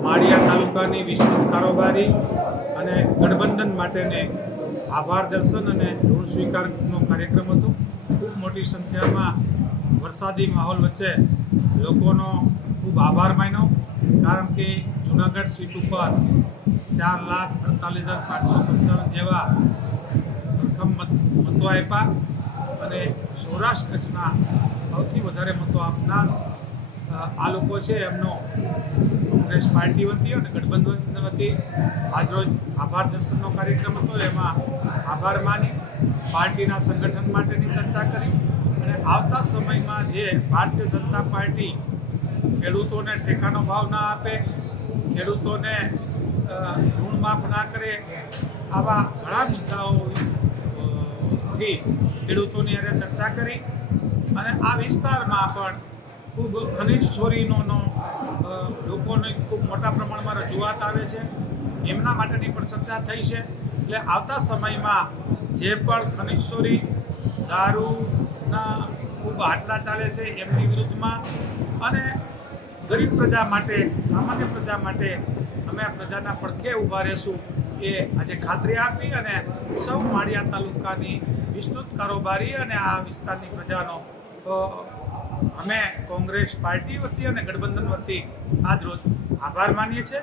માળિયા તાલુકાની વિસ્તૃત કારોબારી અને ગઠબંધન માટેને આભાર દર્શન અને ઋણ સ્વીકારનો કાર્યક્રમ હતો. ખૂબ મોટી સંખ્યામાં વરસાદી માહોલ વચ્ચે લોકોનો ખૂબ આભાર માન્યો, કારણ કે જુનાગઢ સીટ ઉપર ચાર લાખ અડતાલીસ હજાર પાંચસો પંચાવન જેવા પ્રથમ મતો આપ્યા અને સૌરાષ્ટ્ર કચ્છના સૌથી વધારે મતો આપનાર આ લોકો છે એમનો કોંગ્રેસ પાર્ટી વતી અને ગઠબંધન વતી આજરોજ આભાર દર્શનનો કાર્યક્રમ હતો. એમાં આભાર માની પાર્ટીના સંગઠન માટેની ચર્ચા કરી અને આવતા સમયમાં જે ભારતીય જનતા પાર્ટી ખેડૂતોને ટેકાનો ભાવ ના આપે ખેડૂતોને ઋણ માફ ના કરે આવા ઘણા મુદ્દાઓ અ, થી ખેડૂતોની અરે ચર્ચા કરી અને આ વિસ્તારમાં પણ ખૂબ ખનીજ ચોરીનો લોકોને ખૂબ મોટા પ્રમાણમાં રજૂઆત આવે છે. એમના માટેની પણ ચર્ચા થઈ છે. એટલે આવતા સમયમાં જે પણ ખનીજ ચોરી દારૂના ખૂબ આટલા ચાલે છે એમની વિરુદ્ધમાં. અને ગરીબ પ્રજા માટે, સામાન્ય પ્રજા માટે અમે પ્રજાના પડખે ઊભા રહેશું એ આજે ખાતરી આપી અને સૌ માળિયા તાલુકાની વિસ્તૃત કારોબારી અને આ વિસ્તારની પ્રજાનો અમે કોંગ્રેસ પાર્ટી વતી અને ગઠબંધન વતી આજ રોજ આભાર માનીએ છીએ.